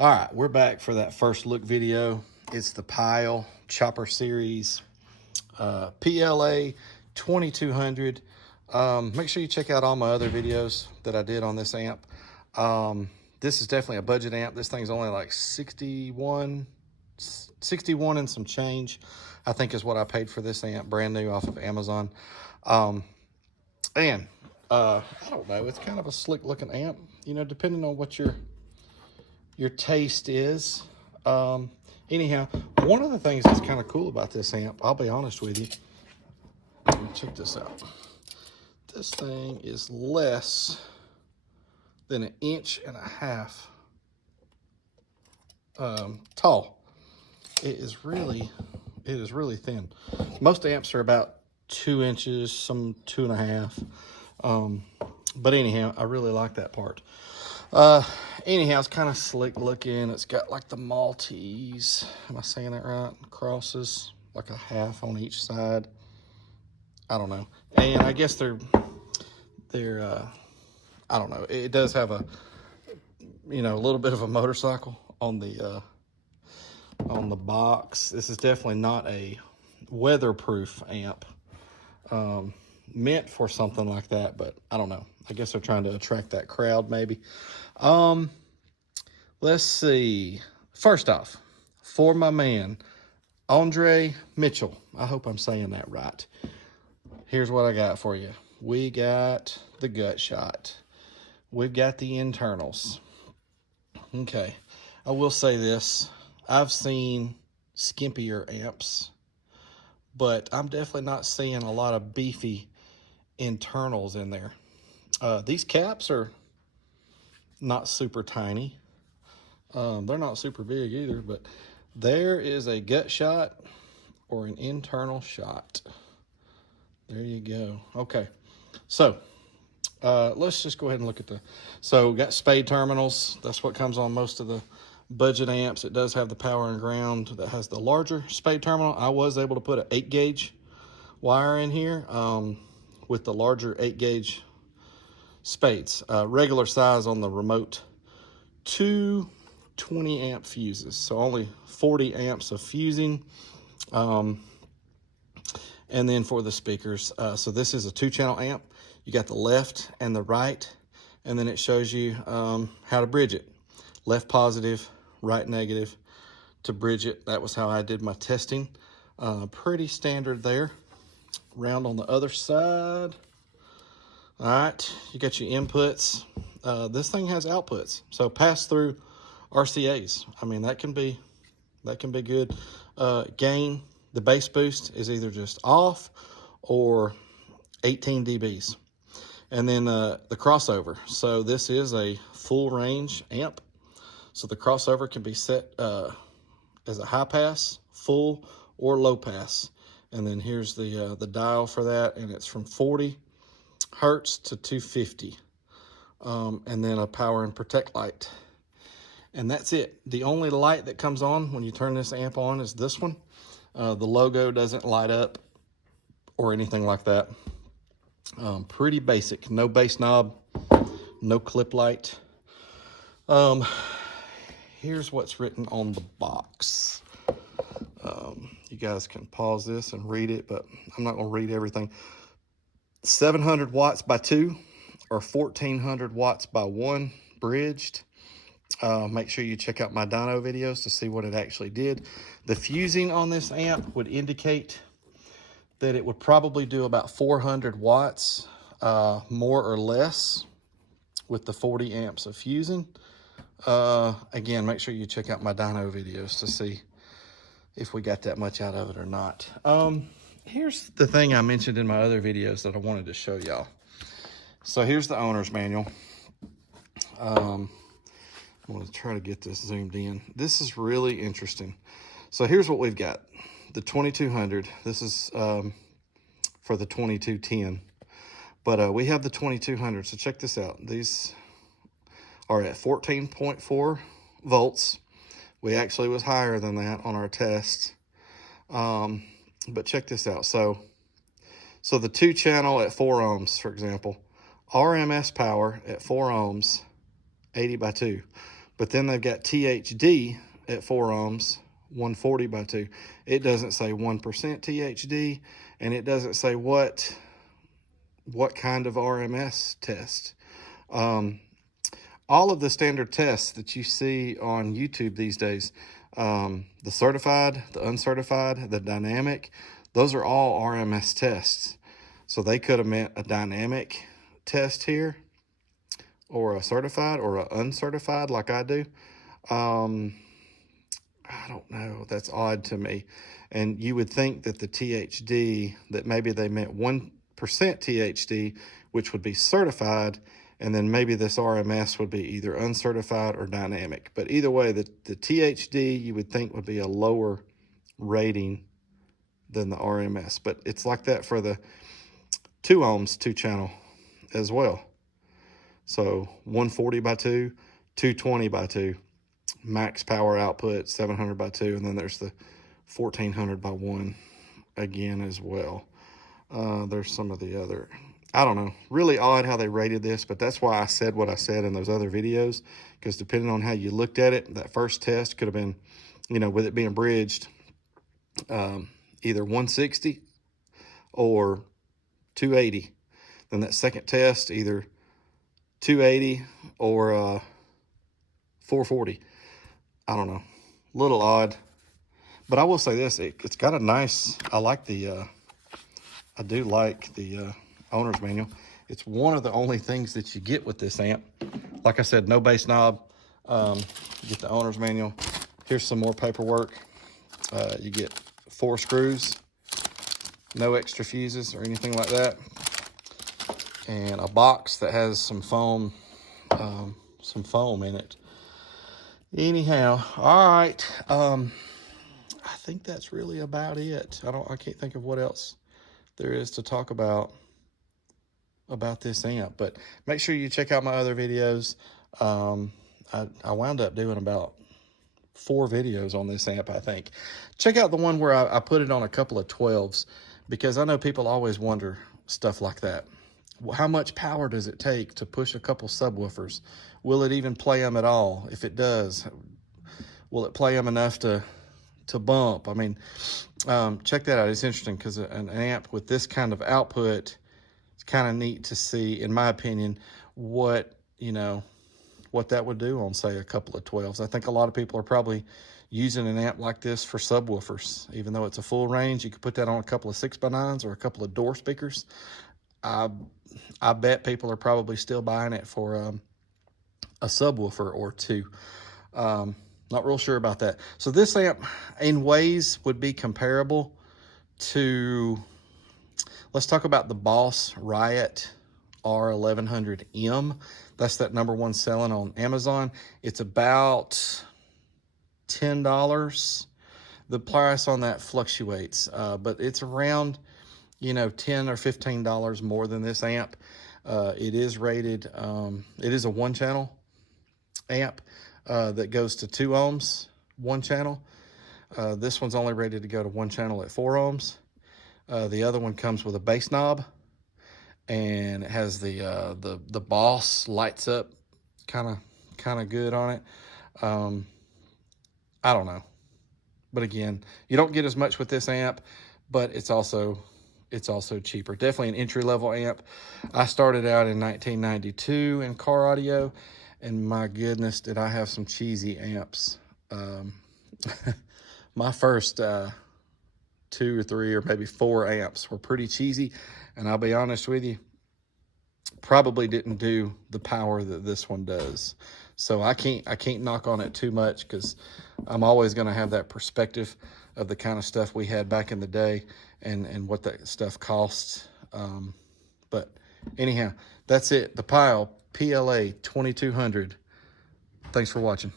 All right, we're back for that first look video. It's the Pyle Chopper Series PLA-2200. Make sure you check out all my other videos that I did on this amp. This is definitely a budget amp. This thing's only like 61 and some change, I think, is what I paid for this amp, brand new off of Amazon. I don't know, it's kind of a slick looking amp, you know, depending on what your taste is. Anyhow, one of the things that's kind of cool about this amp, I'll be honest with you, check this out. This thing is less than 1.5 inches tall. It is really thin. Most amps are about 2 inches, some 2.5. But anyhow, I really like that part. Anyhow, it's kind of slick looking. It's got like the Maltese, am I saying that right? Crosses, like a half on each side. I don't know. And I guess they're I don't know. It does have a, you know, a little bit of a motorcycle on the box. This is definitely not a weatherproof amp. Meant for something like that, but I don't know. I guess they're trying to attract that crowd, maybe. Let's see. First off, for my man, Andre Mitchell. I hope I'm saying that right. Here's what I got for you. We got the gut shot. We've got the internals. Okay. I will say this. I've seen skimpier amps, but I'm definitely not seeing a lot of beefy internals in there. These caps are not super tiny. They're not super big either, but there is a gut shot or an internal shot. There you go. Okay, so let's just go ahead and look at so we got spade terminals. That's what comes on most of the budget amps. It does have the power and ground that has the larger spade terminal. I was able to put an 8-gauge wire in here with the larger 8-gauge spades. Regular size on the remote. 2 20-amp fuses, so only 40 amps of fusing. And then for the speakers, so this is a 2-channel amp. You got the left and the right, and then it shows you how to bridge it. Left positive, right negative to bridge it. That was how I did my testing. Pretty standard there. Round on the other side. All right, you got your inputs. This thing has outputs, so pass through RCAs. I mean, that can be good. Gain, the bass boost is either just off or 18 dBs. And then the crossover. So this is a full range amp. So the crossover can be set as a high pass, full, or low pass. And then here's the dial for that, and it's from 40 hertz to 250. And then a power and protect light. And that's it. The only light that comes on when you turn this amp on is this one. The logo doesn't light up or anything like that. Pretty basic. No bass knob, no clip light. Here's what's written on the box. You guys can pause this and read it, but I'm not going to read everything. 700 watts by 2 or 1400 watts by 1 bridged. Make sure you check out my dyno videos to see what it actually did. The fusing on this amp would indicate that it would probably do about 400 watts, more or less, with the 40 amps of fusing. Again, make sure you check out my dyno videos to see if we got that much out of it or not. Here's the thing I mentioned in my other videos that I wanted to show y'all. So here's the owner's manual. I'm going to try to get this zoomed in. This is really interesting. So here's what we've got. The 2200. This is for the 2210. But we have the 2200. So check this out. These are at 14.4 volts. We actually was higher than that on our test. But check this out. So the 2-channel at 4 ohms, for example, RMS power at 4 ohms, 80 by 2. But then they've got THD at 4 ohms, 140 by 2. It doesn't say 1% THD, and it doesn't say what kind of RMS test. All of the standard tests that you see on YouTube these days, the certified, the uncertified, the dynamic, those are all RMS tests. So they could have meant a dynamic test here, or a certified, or an uncertified like I do. I don't know. That's odd to me. And you would think that the THD, that maybe they meant 1% THD, which would be certified, and then maybe this RMS would be either uncertified or dynamic. But either way, the THD you would think would be a lower rating than the RMS. But it's like that for the 2 ohms 2-channel as well. So 140 by 2, 220 by 2, max power output 700 by 2, and then there's the 1400 by 1 again as well. There's some of the other, I don't know, really odd how they rated this, but that's why I said what I said in those other videos, because depending on how you looked at it, that first test could have been, with it being bridged, either 160 or 280. Then that second test, either 280 or 440. I don't know, a little odd. But I will say this, it's got a nice, I do like the owner's manual. It's one of the only things that you get with this amp. Like I said, no bass knob. You get the owner's manual. Here's some more paperwork. You get 4 screws, no extra fuses or anything like that, and a box that has some foam in it. Anyhow, all right. I think that's really about it. I can't think of what else there is to talk about this amp, but make sure you check out my other videos. I wound up doing about 4 videos on this amp, I think. Check out the one where I put it on a couple of 12s, because I know people always wonder stuff like that. How much power does it take to push a couple subwoofers? Will it even play them at all? If it does, will it play them enough to bump? I mean, check that out. It's interesting, because an amp with this kind of output, it's kind of neat to see, in my opinion, what that would do on, say, a couple of 12s. I think a lot of people are probably using an amp like this for subwoofers. Even though it's a full range, you could put that on a couple of 6x9s or a couple of door speakers. I bet people are probably still buying it for a subwoofer or 2. Not real sure about that. So this amp in ways would be comparable to, let's talk about the Boss Riot R1100M. That's that #1 selling on Amazon. It's about $10. The price on that fluctuates, but it's around, $10 or $15 more than this amp. It is rated, it is a 1-channel amp that goes to 2 ohms, 1 channel. This one's only rated to go to 1 channel at 4 ohms. The other one comes with a bass knob, and it has the Boss lights up kind of good on it. I don't know, but again, you don't get as much with this amp, but it's also cheaper. Definitely an entry-level amp. I started out in 1992 in car audio, and my goodness, did I have some cheesy amps. My first 2 or 3 or maybe 4 amps were pretty cheesy, and I'll be honest with you, probably didn't do the power that this one does. So I can't knock on it too much, because I'm always going to have that perspective of the kind of stuff we had back in the day and what that stuff costs. But anyhow, that's it. The Pyle PLA-2200. Thanks for watching.